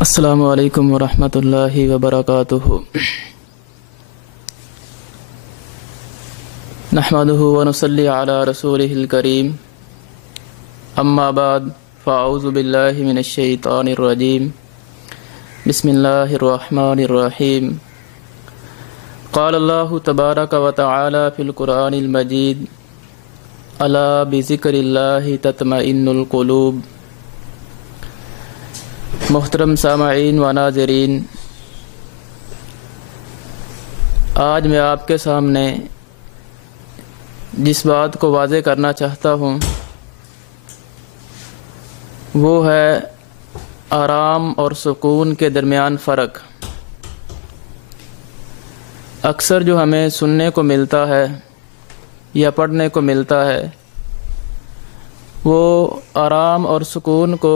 السلام علیکم ورحمۃ اللہ وبرکاتہ۔ نحمدہ ونصلی علی رسولہ الکریم، اما بعد فاعوذ باللہ من الشیطان الرجیم، بسم اللہ الرحمن الرحیم۔ قال اللہ تبارک وتعالی فی القرآن المجید، الا بذکر اللہ تطمئن القلوب۔ محترم سامعین و ناظرین، آج میں آپ کے سامنے جس بات کو واضح کرنا چاہتا ہوں وہ ہے آرام اور سکون کے درمیان فرق۔ اکثر جو ہمیں سننے کو ملتا ہے یا پڑھنے کو ملتا ہے وہ آرام اور سکون کو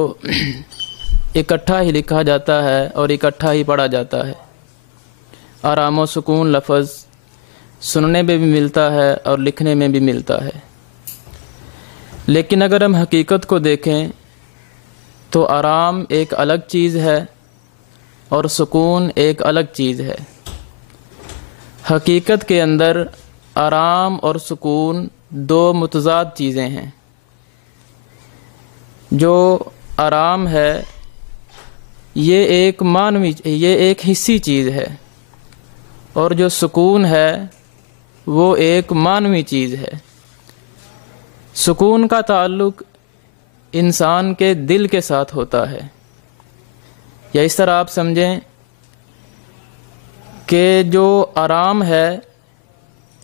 اکٹھا ہی لکھا جاتا ہے اور اکٹھا ہی پڑھا جاتا ہے۔ آرام و سکون لفظ سننے میں بھی ملتا ہے اور لکھنے میں بھی ملتا ہے، لیکن اگر ہم حقیقت کو دیکھیں تو آرام ایک الگ چیز ہے اور سکون ایک الگ چیز ہے۔ حقیقت کے اندر آرام اور سکون دو متضاد چیزیں ہیں۔ جو آرام ہے یہ ایک حسی چیز ہے، اور جو سکون ہے وہ ایک معنوی چیز ہے۔ سکون کا تعلق انسان کے دل کے ساتھ ہوتا ہے، یا اس طرح آپ سمجھیں کہ جو آرام ہے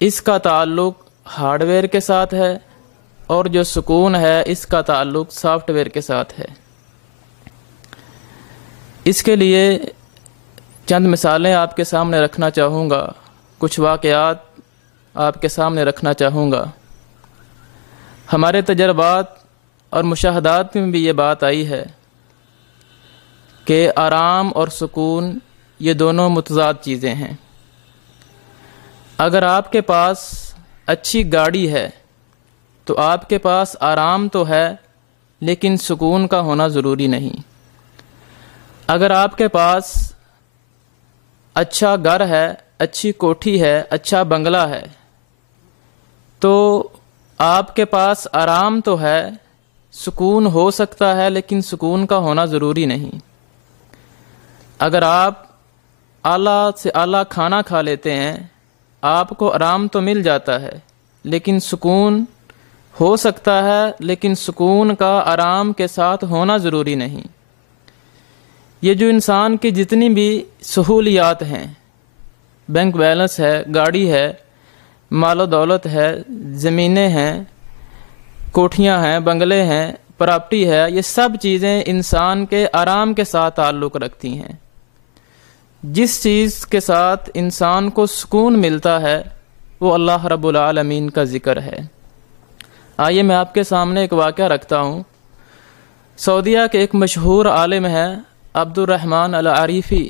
اس کا تعلق ہارڈ ویئر کے ساتھ ہے، اور جو سکون ہے اس کا تعلق سافٹ ویئر کے ساتھ ہے۔ اس کے لیے چند مثالیں آپ کے سامنے رکھنا چاہوں گا، کچھ واقعات آپ کے سامنے رکھنا چاہوں گا۔ ہمارے تجربات اور مشاہدات میں بھی یہ بات آئی ہے کہ آرام اور سکون یہ دونوں متضاد چیزیں ہیں۔ اگر آپ کے پاس اچھی گاڑی ہے تو آپ کے پاس آرام تو ہے لیکن سکون کا ہونا ضروری نہیں۔ اگر آپ کے پاس اچھا گھر ہے، اچھی کوٹھی ہے، اچھا بنگلہ ہے، تو آپ کے پاس آرام تو ہے، سکون ہو سکتا ہے لیکن سکون کا ہونا ضروری نہیں۔ اگر آپ اعلیٰ سے اعلیٰ کھانا کھا لیتے ہیں، آپ کو آرام تو مل جاتا ہے لیکن سکون ہو سکتا ہے، لیکن سکون کا آرام کے ساتھ ہونا ضروری نہیں۔ یہ جو انسان کی جتنی بھی سہولیات ہیں، بینک بیلنس ہے، گاڑی ہے، مال و دولت ہے، زمینیں ہیں، کوٹھیاں ہیں، بنگلے ہیں، پراپرٹی ہے، یہ سب چیزیں انسان کے آرام کے ساتھ تعلق رکھتی ہیں۔ جس چیز کے ساتھ انسان کو سکون ملتا ہے وہ اللہ رب العالمین کا ذکر ہے۔ آئیے میں آپ کے سامنے ایک واقعہ رکھتا ہوں۔ سعودیہ کے ایک مشہور عالم ہیں عبد الرحمن العریفی،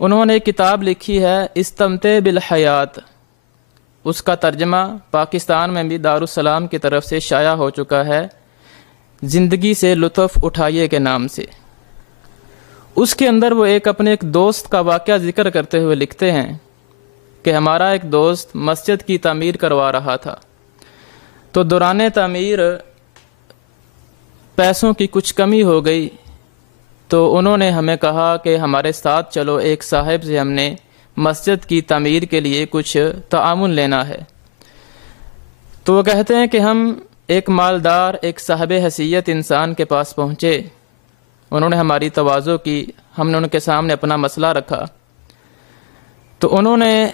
انہوں نے ایک کتاب لکھی ہے استمتع بالحیات۔ اس کا ترجمہ پاکستان میں بھی دارالسلام کی طرف سے شائع ہو چکا ہے، زندگی سے لطف اٹھائیے کے نام سے۔ اس کے اندر وہ اپنے ایک دوست کا واقعہ ذکر کرتے ہوئے لکھتے ہیں کہ ہمارا ایک دوست مسجد کی تعمیر کروا رہا تھا، تو دوران تعمیر پیسوں کی کچھ کمی ہو گئی، تو انہوں نے ہمیں کہا کہ ہمارے ساتھ چلو، ایک صاحب سے ہم نے مسجد کی تعمیر کے لیے کچھ تعاون لینا ہے۔ تو وہ کہتے ہیں کہ ہم ایک مالدار، ایک صاحب حیثیت انسان کے پاس پہنچے۔ انہوں نے ہماری تواضع کی، ہم نے ان کے سامنے اپنا مسئلہ رکھا، تو انہوں نے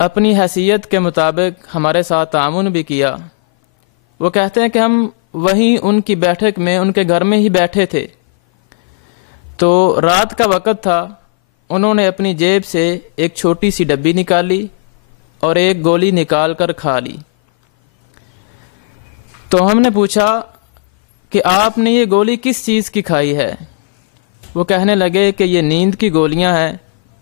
اپنی حیثیت کے مطابق ہمارے ساتھ تعاون بھی کیا۔ وہ کہتے ہیں کہ ہم وہیں ان کی بیٹھک میں، ان کے گھر میں ہی بیٹھے تھے، تو رات کا وقت تھا۔ انہوں نے اپنی جیب سے ایک چھوٹی سی ڈبی نکالی اور ایک گولی نکال کر کھا لی۔ تو ہم نے پوچھا کہ آپ نے یہ گولی کس چیز کی کھائی ہے؟ وہ کہنے لگے کہ یہ نیند کی گولیاں ہیں،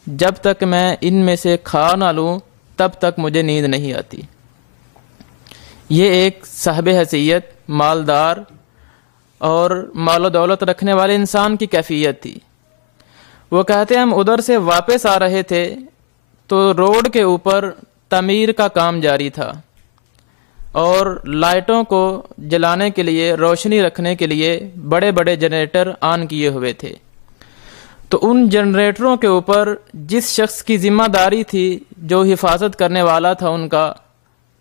جب تک میں ان میں سے کھا نہ لوں تب تک مجھے نیند نہیں آتی۔ یہ ایک صاحب حیثیت، مالدار اور مال و دولت رکھنے والے انسان کی کیفیت تھی۔ وہ کہتے ہیں ہم ادھر سے واپس آ رہے تھے تو روڈ کے اوپر تعمیر کا کام جاری تھا اور لائٹوں کو جلانے کے لیے، روشنی رکھنے کے لیے بڑے بڑے جنریٹر آن کیے ہوئے تھے۔ تو ان جنریٹروں کے اوپر جس شخص کی ذمہ داری تھی، جو حفاظت کرنے والا تھا،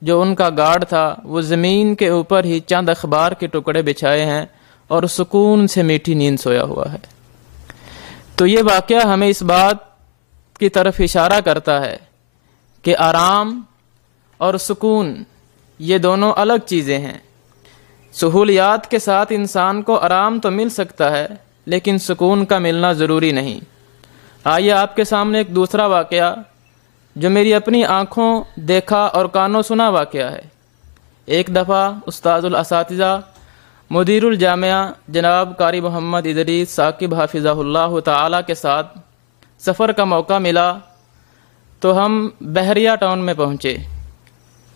جو ان کا گارڈ تھا، وہ زمین کے اوپر ہی چند اخبار کے ٹکڑے بچھائے ہیں اور سکون سے میٹھی نیند سویا ہوا ہے۔ تو یہ واقعہ ہمیں اس بات کی طرف اشارہ کرتا ہے کہ آرام اور سکون یہ دونوں الگ چیزیں ہیں۔ سہولیات کے ساتھ انسان کو آرام تو مل سکتا ہے لیکن سکون کا ملنا ضروری نہیں۔ آئیے آپ کے سامنے ایک دوسرا واقعہ جو میری اپنی آنکھوں دیکھا اور کانوں سنا واقعہ ہے۔ ایک دفعہ استاد الاساتذہ مدیر الجامعہ جناب قاری محمد ادریس ثاقب حافظہ اللہ تعالی کے ساتھ سفر کا موقع ملا تو ہم بحریہ ٹاؤن میں پہنچے۔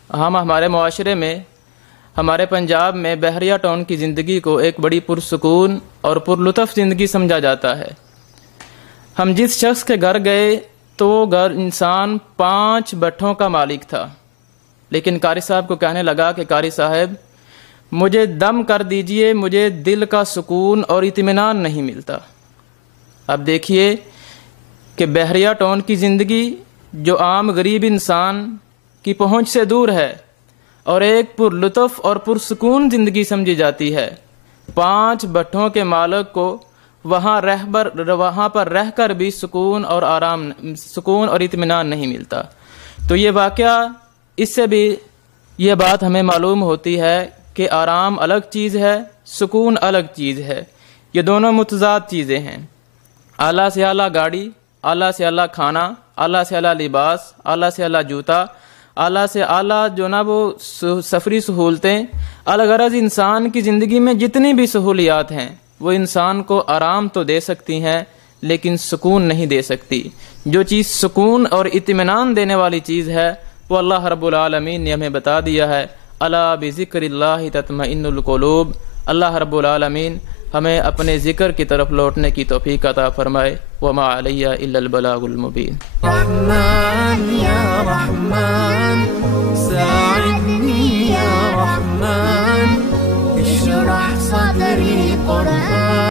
ہمارے معاشرے میں، ہمارے پنجاب میں بحریہ ٹاؤن کی زندگی کو ایک بڑی پرسکون اور پرلطف زندگی سمجھا جاتا ہے۔ ہم جس شخص کے گھر گئے تو وہ گھر انسان 5 بٹھوں کا مالک تھا، لیکن قاری صاحب کو کہنے لگا کہ قاری صاحب مجھے دم کر دیجئے، مجھے دل کا سکون اور اطمینان نہیں ملتا۔ اب دیکھیے کہ بحریہ ٹاؤن کی زندگی جو عام غریب انسان کی پہنچ سے دور ہے اور ایک پرلطف اور پرسکون زندگی سمجھی جاتی ہے، 5 بٹھوں کے مالک کو وہاں پر رہ کر بھی سکون اور اطمینان نہیں ملتا۔ تو یہ واقعہ، اس سے بھی یہ بات ہمیں معلوم ہوتی ہے کہ آرام الگ چیز ہے، سکون الگ چیز ہے، یہ دونوں متضاد چیزیں ہیں۔ اعلیٰ سے اعلیٰ گاڑی، اعلیٰ سے اعلیٰ کھانا، اعلیٰ سے اعلیٰ لباس، اعلیٰ سے اعلیٰ جوتا، اعلیٰ سے اعلیٰ جو نا وہ سفری سہولتیں، الغرض انسان کی زندگی میں جتنی بھی سہولیات ہیں وہ انسان کو آرام تو دے سکتی ہیں لیکن سکون نہیں دے سکتی۔ جو چیز سکون اور اطمینان دینے والی چیز ہے وہ اللہ رب العالمین نے ہمیں بتا دیا ہے، الا بذکر اللہ تطمئن القلوب۔ اللہ رب العالمین ہمیں اپنے ذکر کی طرف لوٹنے کی توفیق عطا فرمائے۔ وما علیہ الا البلاغ المبین۔ رحمن یا رحمن ساعدنی یا رحمن اشرح صدری قرآن